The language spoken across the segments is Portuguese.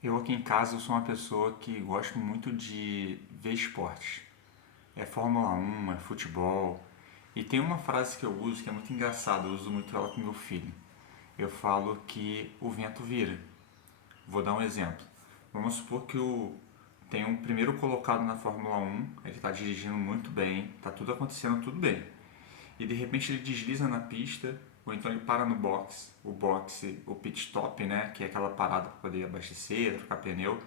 Eu aqui em casa eu sou uma pessoa que gosto muito de ver esportes. É Fórmula 1, é futebol. E tem uma frase que eu uso que é muito engraçada, eu uso muito ela com meu filho. Eu falo que o vento vira. Vou dar um exemplo. Vamos supor que tem um primeiro colocado na Fórmula 1, ele está dirigindo muito bem, está tudo acontecendo tudo bem. E de repente ele desliza na pista, ou então ele para no boxe, o pit stop, né, que é aquela parada para poder abastecer, trocar pneu.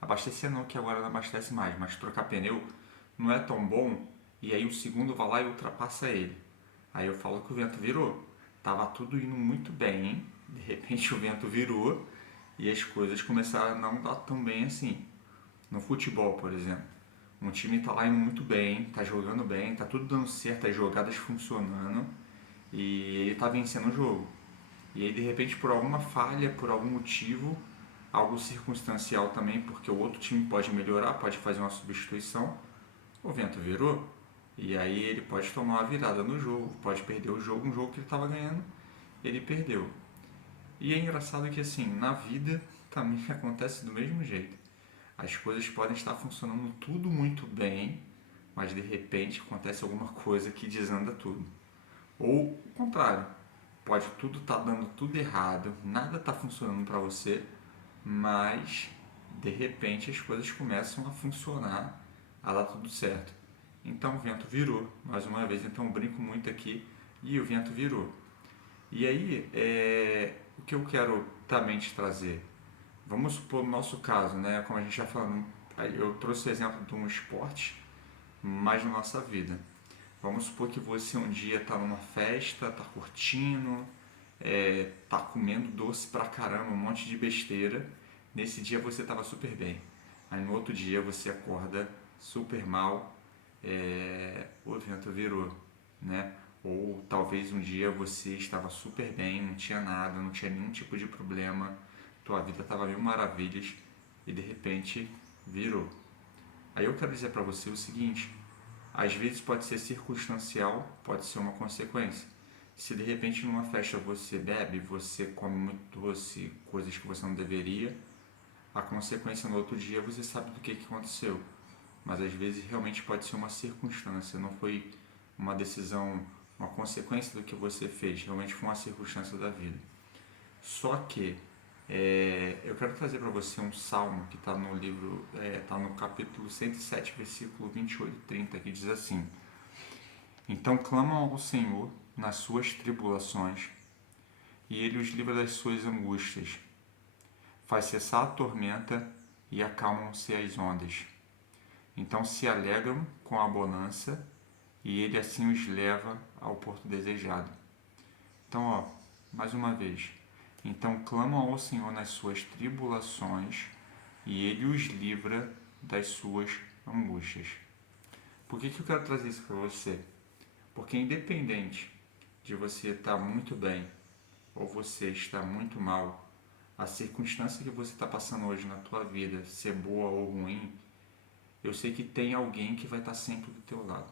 Abastecer não, que agora não abastece mais, mas trocar pneu não é tão bom, e aí o segundo vai lá e ultrapassa ele. Aí eu falo que o vento virou. Tava tudo indo muito bem, hein? De repente o vento virou e as coisas começaram a não dar tão bem assim. No futebol, por exemplo, um time está lá indo muito bem, está jogando bem, está tudo dando certo, as jogadas funcionando e ele está vencendo o jogo. E aí, de repente, por alguma falha, por algum motivo, algo circunstancial também, porque o outro time pode melhorar, pode fazer uma substituição, o vento virou. E aí ele pode tomar uma virada no jogo, pode perder o jogo, um jogo que ele estava ganhando, ele perdeu. E é engraçado que assim, na vida também acontece do mesmo jeito. As coisas podem estar funcionando tudo muito bem, mas de repente acontece alguma coisa que desanda tudo. Ou o contrário, pode tudo estar dando tudo errado, nada está funcionando para você, mas de repente as coisas começam a funcionar, a dar tudo certo. Então o vento virou, mais uma vez, então eu brinco muito aqui e o vento virou. E aí, o que eu quero também te trazer? Vamos supor no nosso caso, né? Como a gente já falou, eu trouxe o exemplo de um esporte, mas na nossa vida. Vamos supor que você um dia está numa festa, está curtindo, tá comendo doce pra caramba, um monte de besteira. Nesse dia você estava super bem. Aí no outro dia você acorda super mal, o vento virou, né? Ou talvez um dia você estava super bem, não tinha nada, não tinha nenhum tipo de problema, tua vida estava mil maravilhas e de repente virou. Aí eu quero dizer para você o seguinte: às vezes pode ser circunstancial, pode ser uma consequência. Se de repente numa festa você bebe, você come muito doce, coisas que você não deveria, a consequência no outro dia você sabe do que aconteceu. Mas às vezes realmente pode ser uma circunstância, não foi uma decisão, uma consequência do que você fez, realmente foi uma circunstância da vida. Só que eu quero trazer para você um salmo que está no livro, está no capítulo 107, versículo 28 e 30, que diz assim: Então clamam ao Senhor nas suas tribulações, e ele os livra das suas angústias. Faz cessar a tormenta e acalmam-se as ondas. Então se alegram com a bonança, e ele assim os leva ao porto desejado. Então, mais uma vez. Então clamam ao Senhor nas suas tribulações, e ele os livra das suas angústias. Por que eu quero trazer isso para você? Porque independente de você estar muito bem ou você estar muito mal, a circunstância que você está passando hoje na tua vida, ser boa ou ruim, eu sei que tem alguém que vai estar sempre do teu lado.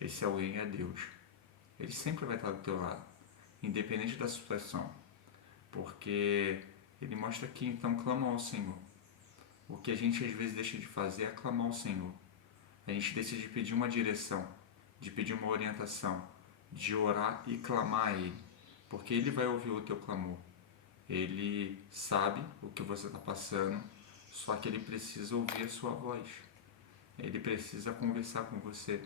Esse alguém é Deus. Ele sempre vai estar do teu lado, independente da situação, porque ele mostra que então clama ao Senhor. O que a gente às vezes deixa de fazer é clamar ao Senhor. A gente deixa de pedir uma direção, de pedir uma orientação, de orar e clamar a Ele, porque Ele vai ouvir o teu clamor. Ele sabe o que você está passando, só que Ele precisa ouvir a sua voz. Ele precisa conversar com você.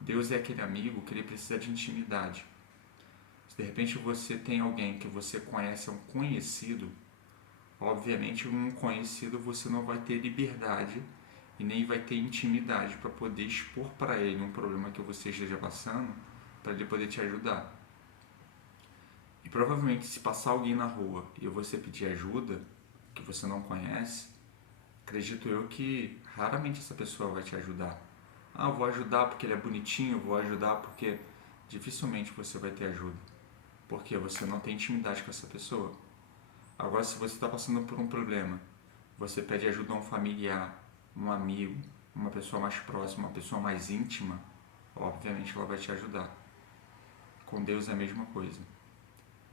Deus é aquele amigo que ele precisa de intimidade. Se de repente você tem alguém que você conhece, é um conhecido, obviamente um conhecido você não vai ter liberdade e nem vai ter intimidade para poder expor para ele um problema que você esteja passando, para ele poder te ajudar. E provavelmente se passar alguém na rua e você pedir ajuda, que você não conhece, acredito eu que raramente essa pessoa vai te ajudar. Ah, eu vou ajudar porque ele é bonitinho, vou ajudar porque dificilmente você vai ter ajuda, porque você não tem intimidade com essa pessoa. Agora, se você está passando por um problema, você pede ajuda a um familiar, um amigo, uma pessoa mais próxima, uma pessoa mais íntima, obviamente ela vai te ajudar. Com Deus é a mesma coisa.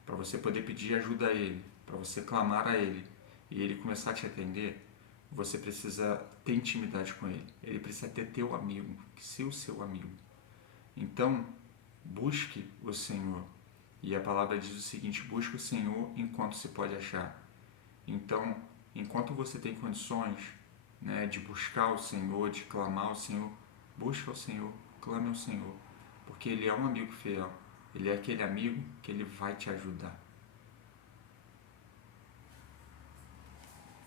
Para você poder pedir ajuda a Ele, para você clamar a Ele, e ele começar a te atender, você precisa ter intimidade com ele. Ele precisa ter teu amigo, ser o seu amigo. Então, busque o Senhor. E a palavra diz o seguinte: busque o Senhor enquanto se pode achar. Então, enquanto você tem condições, né, de buscar o Senhor, de clamar ao Senhor, busque ao Senhor, clame ao Senhor, porque Ele é um amigo fiel. Ele é aquele amigo que Ele vai te ajudar.